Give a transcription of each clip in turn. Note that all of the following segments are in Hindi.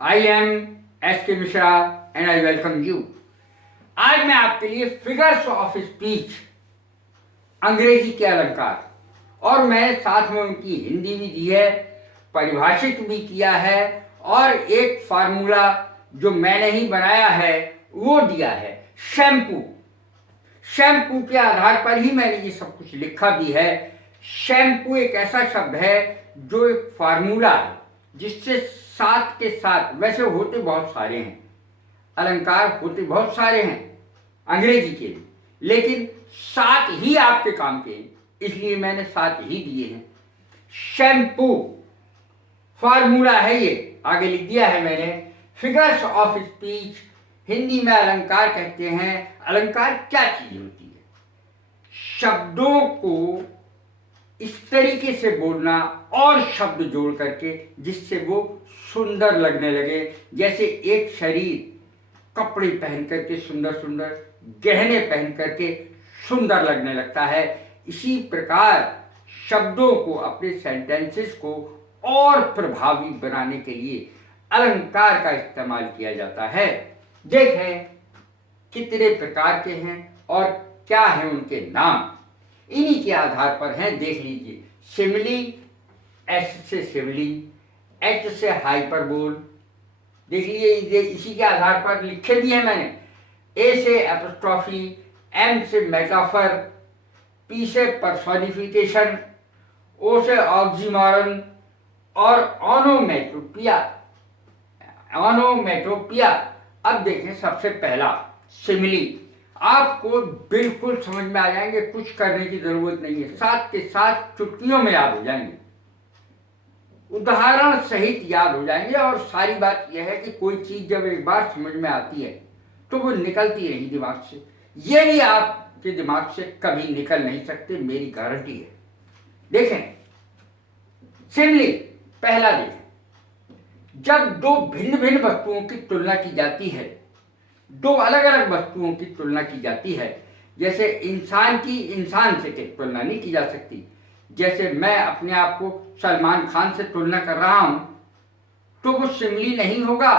आई एम एस के Mishra and I welcome you. आज मैं आपके लिए फिगर्स ऑफ स्पीच, अंग्रेजी के अलंकार, और मैं साथ में उनकी हिंदी भी दी है, परिभाषित भी किया है, और एक फार्मूला जो मैंने ही बनाया है वो दिया है। शैम्पू, शैम्पू के आधार पर ही मैंने ये सब कुछ लिखा भी है। शैम्पू एक ऐसा शब्द है जो एक फार्मूला है जिससे साथ के साथ, वैसे होते बहुत सारे हैं अलंकार, होते बहुत सारे हैं अंग्रेजी के लिए, लेकिन सात ही आपके काम के, इसलिए मैंने सात ही दिए हैं। शैम्पू फार्मूला है, ये आगे लिख दिया है मैंने। फिगर्स ऑफ स्पीच, हिंदी में अलंकार कहते हैं। अलंकार क्या चीज होती है? शब्दों को इस तरीके से बोलना और शब्द जोड़ करके जिससे वो सुंदर लगने लगे। जैसे एक शरीर कपड़े पहन करके सुंदर सुंदर, गहने पहन करके सुंदर लगने लगता है, इसी प्रकार शब्दों को, अपने सेंटेंसेस को और प्रभावी बनाने के लिए अलंकार का इस्तेमाल किया जाता है। देखें कितने प्रकार के हैं और क्या है उनके नाम, इन्हीं के आधार पर हैं। देख लीजिए, सिमिली, एस से सिमिली, एच से हाइपरबोल, देख लीजिए इसी के आधार पर लिखे भी हैं मैंने। ए से एपोस्ट्रॉफी, एम से मेटाफर, पी से पर्सोनिफिकेशन, ओ से ऑक्सीमोरन और ओनोमेटोपिया। ओनोमेटोपिया। अब देखें सबसे पहला सिमिली, आपको बिल्कुल समझ में आ जाएंगे, कुछ करने की जरूरत नहीं है, साथ के साथ चुटकियों में याद हो जाएंगे, उदाहरण सहित याद हो जाएंगे। और सारी बात यह है कि कोई चीज जब एक बार समझ में आती है तो वो निकलती रही दिमाग से। ये भी आपके दिमाग से कभी निकल नहीं सकते, मेरी गारंटी है। देखें सिमिली, पहला देखें, जब दो भिन्न भिन्न वस्तुओं की तुलना की जाती है, दो अलग अलग वस्तुओं की तुलना की जाती है, जैसे इंसान की इंसान से तुलना नहीं की जा सकती। जैसे मैं अपने आप को सलमान खान से तुलना कर रहा हूं तो वो सिमिली नहीं होगा,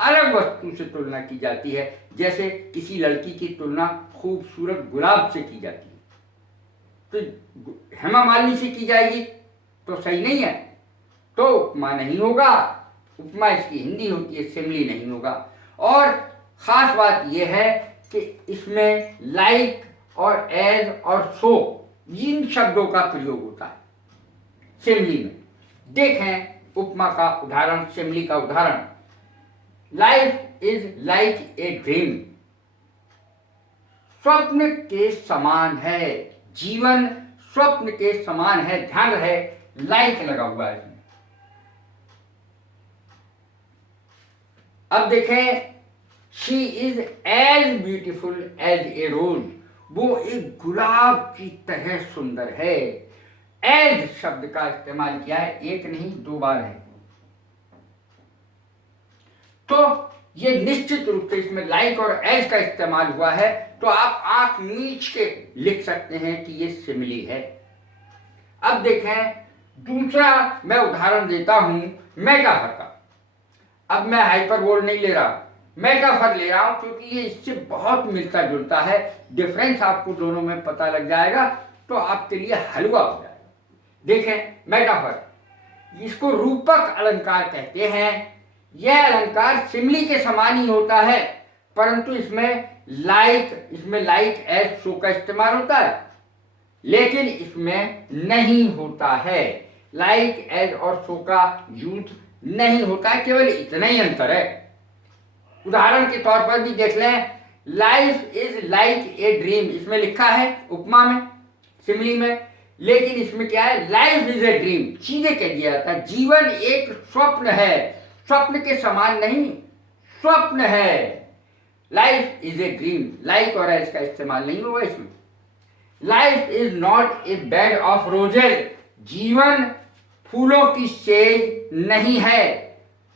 अलग वस्तु से तुलना की जाती है। जैसे किसी लड़की की तुलना खूबसूरत गुलाब से की जाती है, तो हेमा मालिनी से की जाएगी तो सही नहीं है, तो उपमा नहीं होगा, उपमा इसकी हिंदी होती है, सिमिली नहीं होगा। और खास बात यह है कि इसमें लाइक और एज और सो, इन शब्दों का प्रयोग होता है सिमिली में। देखें उपमा का उदाहरण, सिमिली का उदाहरण, life is like a dream, स्वप्न के समान है, जीवन स्वप्न के समान है। ध्यान रहे, लाइक लगा हुआ है इसमें। अब देखें, she is as beautiful as a rose, वो एक गुलाब की तरह सुंदर है। एज शब्द का इस्तेमाल किया है, एक नहीं दो बार है, तो ये निश्चित रूप से इसमें लाइक और एज का इस्तेमाल हुआ है, तो आप आंख मीच के लिख सकते हैं कि ये सिमिली है। अब देखें दूसरा मैं उदाहरण देता हूं मेटाफर का। अब मैं हाइपरबोल नहीं ले रहा, मेटाफर ले रहा हूं, क्योंकि ये इससे बहुत मिलता जुलता है। डिफरेंस आपको दोनों में पता लग जाएगा तो आपके लिए हलवा हो जाएगा। देखें मेटाफर, इसको रूपक अलंकार कहते हैं। यह अलंकार सिमिली के समान ही होता है, परंतु इसमें लाइक एज सो का इस्तेमाल होता है, लेकिन इसमें नहीं होता है। लाइक एज और सो का यूज नहीं होता है, केवल इतना ही अंतर है। उदाहरण के तौर पर भी देख लें, life is like a dream, इसमें लिखा है उपमा में, सिमिली में, लेकिन इसमें क्या है, लाइफ इज ए ड्रीम, सीधे कह दिया जाता है जीवन एक स्वप्न है, स्वप्न के समान नहीं, स्वप्न है। Life is a dream, like और एज का इस्तेमाल नहीं होगा इसमें। Life is not a bed of roses, जीवन फूलों की सेज नहीं है,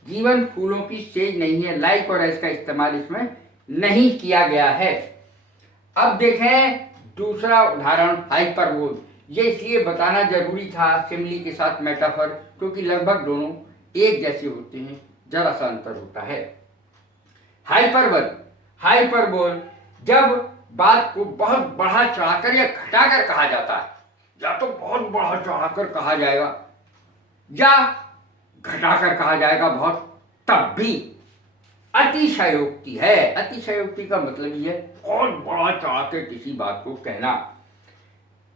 जीवन फूलों की सेज नहीं है। लाइक और एज का इस्तेमाल इसमें नहीं किया गया है। अब देखें दूसरा उदाहरण हाइपरबोल। ये इसलिए बताना जरूरी था सिमिली के साथ मेटाफर, क्योंकि लगभग दोनों एक जैसे होते हैं, जरा सा अंतर होता है। हाइपरबोल, हाइपरबोल जब बात को बहुत बढ़ा चढ़ाकर या घटाकर कहा जाता है, या तो बहुत बढ़ा चढ़ाकर कहा जाएगा या घटाकर कहा जाएगा बहुत, तब भी अतिशयोक्ति है। अतिशयोक्ति का मतलब ये बहुत बढ़ा चढ़ाकर किसी बात को कहना।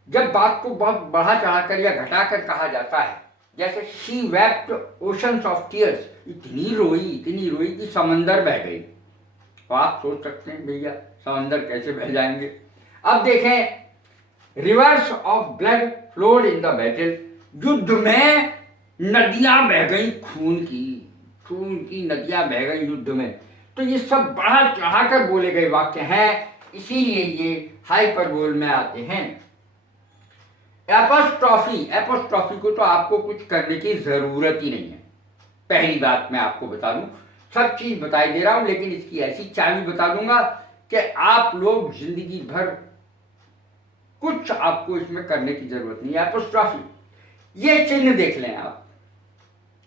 जब बात को बहुत बढ़ा चढ़ाकर या घटाकर कहा जाता है, जैसे she wept oceans of tears, इतनी रोई कि समंदर बह गई। तो आप सोच सकते हैं भैया समंदर कैसे बह जाएंगे। अब देखें, reverse of blood flowed in the battle, युद्ध में नदियां बह गई, खून की नदियां बह गई युद्ध में। तो ये सब बढ़ा चढ़ाकर बोले गए वाक्य हैं, इसीलिए ये हाइपरबोल में आते हैं। एपोस्ट्रॉफी को तो आपको कुछ करने की जरूरत ही नहीं है। पहली बात मैं आपको बता दूं, सब चीज बताई दे रहा हूं, लेकिन इसकी ऐसी चाबी बता दूंगा कि आप लोग जिंदगी भर कुछ आपको इसमें करने की जरूरत नहीं है। एपोस्ट्रॉफी, ये चिन्ह देख लें आप,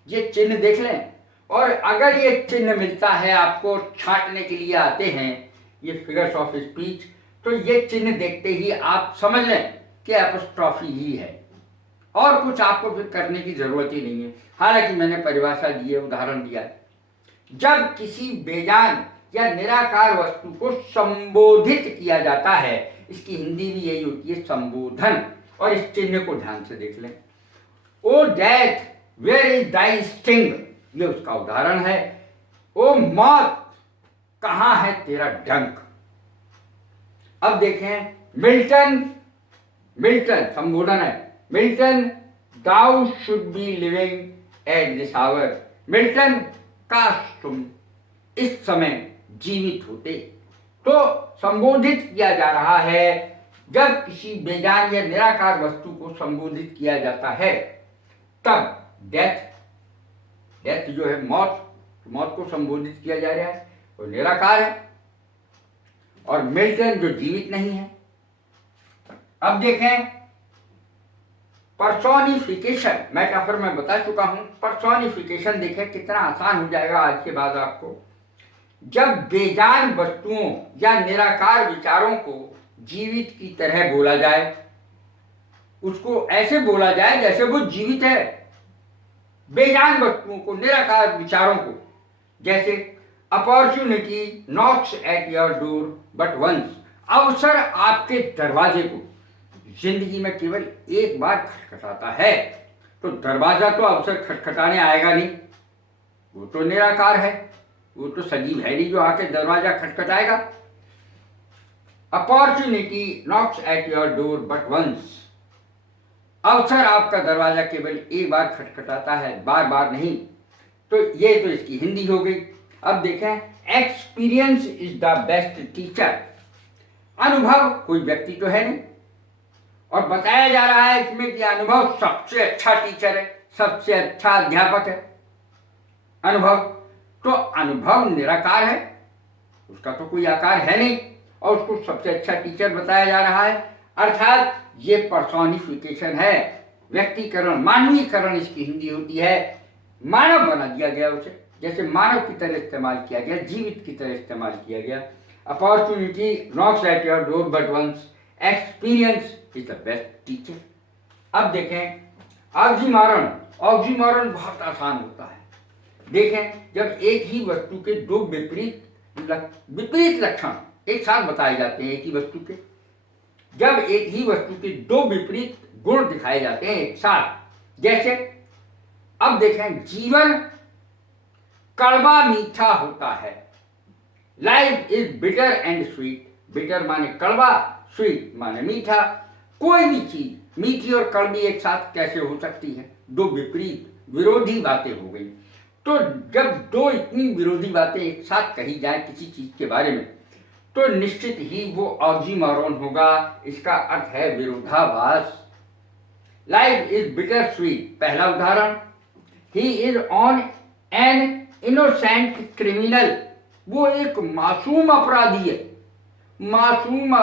ये चिन्ह देख लें, और अगर ये चिन्ह मिलता है आपको, छांटने के लिए आते हैं ये फिगर्स ऑफ स्पीच, तो ये चिन्ह देखते ही आप समझ लें कि एपोस्ट्रॉफी ही है, और कुछ आपको फिर करने की जरूरत ही नहीं है। हालांकि मैंने परिभाषा दी है, उदाहरण दिया है। जब किसी बेजान या निराकार वस्तु को संबोधित किया जाता है, इसकी हिंदी भी यही होती है, संबोधन। और इस चिन्ह को ध्यान से देख लें। O death where is thy sting, ये उसका उदाहरण है। ओ मौत कहां है तेरा डंक। अब देखें, मिल्टन संबोधन है। Milton, thou should be living at this hour, Milton काश तुम इस समय जीवित होते। तो संबोधित किया जा रहा है। जब किसी बेजान या निराकार वस्तु को संबोधित किया जाता है, तब डेथ जो है, मौत को संबोधित किया जा रहा है, वो निराकार है। और मिल्टन जो जीवित नहीं है। अब देखें, पर्सोनिफिकेशन, मेटाफर में बता चुका हूं। पर्सोनिफिकेशन देखें कितना आसान हो जाएगा आज के बाद आपको। जब बेजान वस्तुओं या निराकार विचारों को जीवित की तरह बोला जाए, उसको ऐसे बोला जाए जैसे वो जीवित है। बेजान वस्तुओं को, निराकार विचारों को, जैसे opportunity knocks at your door but once, अवसर आपके दरवाजे को जिंदगी में केवल एक बार खटखटाता है। तो दरवाजा तो अवसर खटखटाने आएगा नहीं, वो तो निराकार है, वो तो सजीव है नहीं जो आके दरवाजा खटखटाएगा। Opportunity knocks at your door but once, अवसर आपका दरवाजा केवल एक बार खटखटाता है, बार बार नहीं। तो ये तो इसकी हिंदी हो गई। अब देखें, experience is the best teacher, अनुभव कोई व्यक्ति तो है नहीं, और बताया जा रहा है इसमें कि अनुभव सबसे अच्छा टीचर है, सबसे अच्छा अध्यापक है अनुभव। तो अनुभव निराकार है, उसका तो कोई आकार है नहीं, और उसको सबसे अच्छा टीचर बताया जा रहा है। अर्थात ये पर्सोनिफिकेशन है, व्यक्तिकरण, मानवीकरण इसकी हिंदी होती है। मानव बना दिया गया उसे, जैसे मानव की तरह इस्तेमाल किया गया, जीवित की तरह इस्तेमाल किया गया। Opportunity knocks at your door but once, experience is the best teacher. अब देखें, ऑक्सीमोरन बहुत आसान होता है। देखें, जब एक ही वस्तु के दो विपरीत लक्षण एक साथ बताए जाते हैं, एक ही वस्तु के, जब एक ही वस्तु के दो विपरीत गुण दिखाए जाते हैं एक साथ, जैसे अब देखें, जीवन कड़वा मीठा होता है। Life is bitter and sweet, bitter माने कड़वा, स्वीट माने मीठा। कोई भी चीज मीठी और कड़वी एक साथ कैसे हो सकती है, दो विपरीत विरोधी बातें हो गई। तो जब दो इतनी विरोधी बातें एक साथ कही जाए किसी चीज के बारे में, तो निश्चित ही वो ऑक्सीमोरन होगा। इसका अर्थ है विरोधाभास। लाइफ इज बिटर स्वीट, पहला उदाहरण। He is on an innocent criminal, वो एक मासूम अपराधी है। मासूम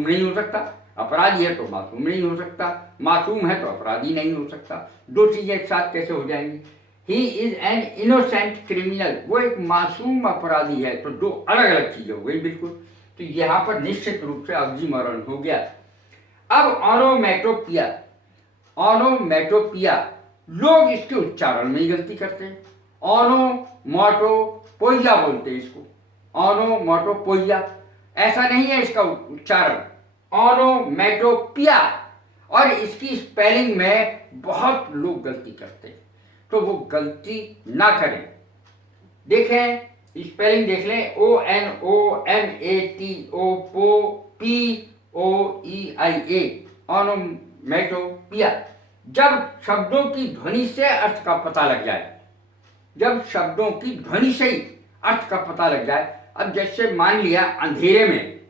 नहीं हो सकता, अपराधी है तो मासूम नहीं हो सकता, मासूम है तो अपराधी नहीं हो सकता। दो चीजें एक साथ कैसे हो जाएंगी। He is an innocent criminal, वो एक मासूम अपराधी है। तो दो अलग अलग चीजें हो गई बिल्कुल। तो यहाँ पर निश्चित रूप से ऑक्सीमोरन हो गया। अब ऑनोमैटोपिया, ऑनोमैटोपिया लोग इसके उच्चारण में ही गलती करते हैं। ऑनोमैटोपोइया बोलते हैं इसको, ऑनोमैटोपोइया, ऐसा नहीं है इसका उच्चारण, ऑनोमैटोपिया। और इसकी स्पेलिंग में बहुत लोग गलती करते हैं, तो वो गलती ना करें। देखें, स्पेलिंग देख लें, ONOMATOPOEIA, ऑनोमैटोपिया। जब शब्दों की ध्वनि से अर्थ का पता लग जाए, जब शब्दों की ध्वनि से ही अर्थ का पता लग जाए। अब जैसे मान लिया अंधेरे में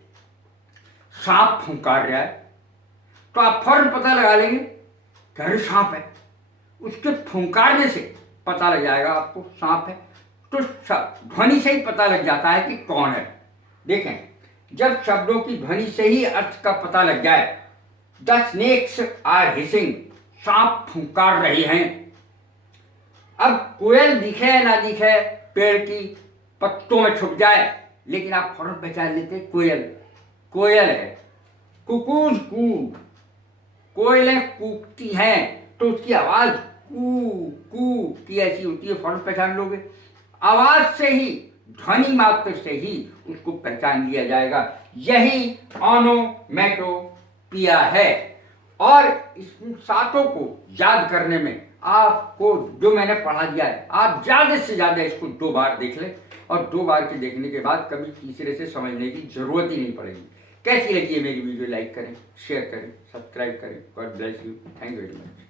सांप फुंकार रहा है, तो आप फौरन पता लगा लेंगे कि अरे सांप है, उसके फुंकारने से पता लग जाएगा आपको सांप है। तो ध्वनि से ही पता लग जाता है कि कौन है। देखें, जब शब्दों की ध्वनि से ही अर्थ का पता लग जाए, द स्नेक्स आर हिसिंग, सांप फुंकार रहे हैं। अब कोयल दिखे या ना दिखे, पेड़ की पत्तों में छुप जाए, लेकिन आप फौरन पहचान लेते कोयल, कोयल है। कुकूज कू, कोयलें कूकती हैं, तो उसकी आवाज कू कू की ऐसी होती है, फौरन पहचान लोगे। आवाज से ही, ध्वनि मात्र से ही उसको पहचान लिया जाएगा। यही ऑनोमैटोपिया है। और इस सातों को याद करने में आपको जो मैंने पढ़ा दिया है, आप ज्यादा से ज्यादा इसको 2 बार देख लें, और 2 बार के देखने के बाद कभी तीसरे से समझने की जरूरत ही नहीं पड़ेगी। कैसी लगी है मेरी वीडियो? लाइक करें, शेयर करें, सब्सक्राइब करें। God bless you, thank you very much.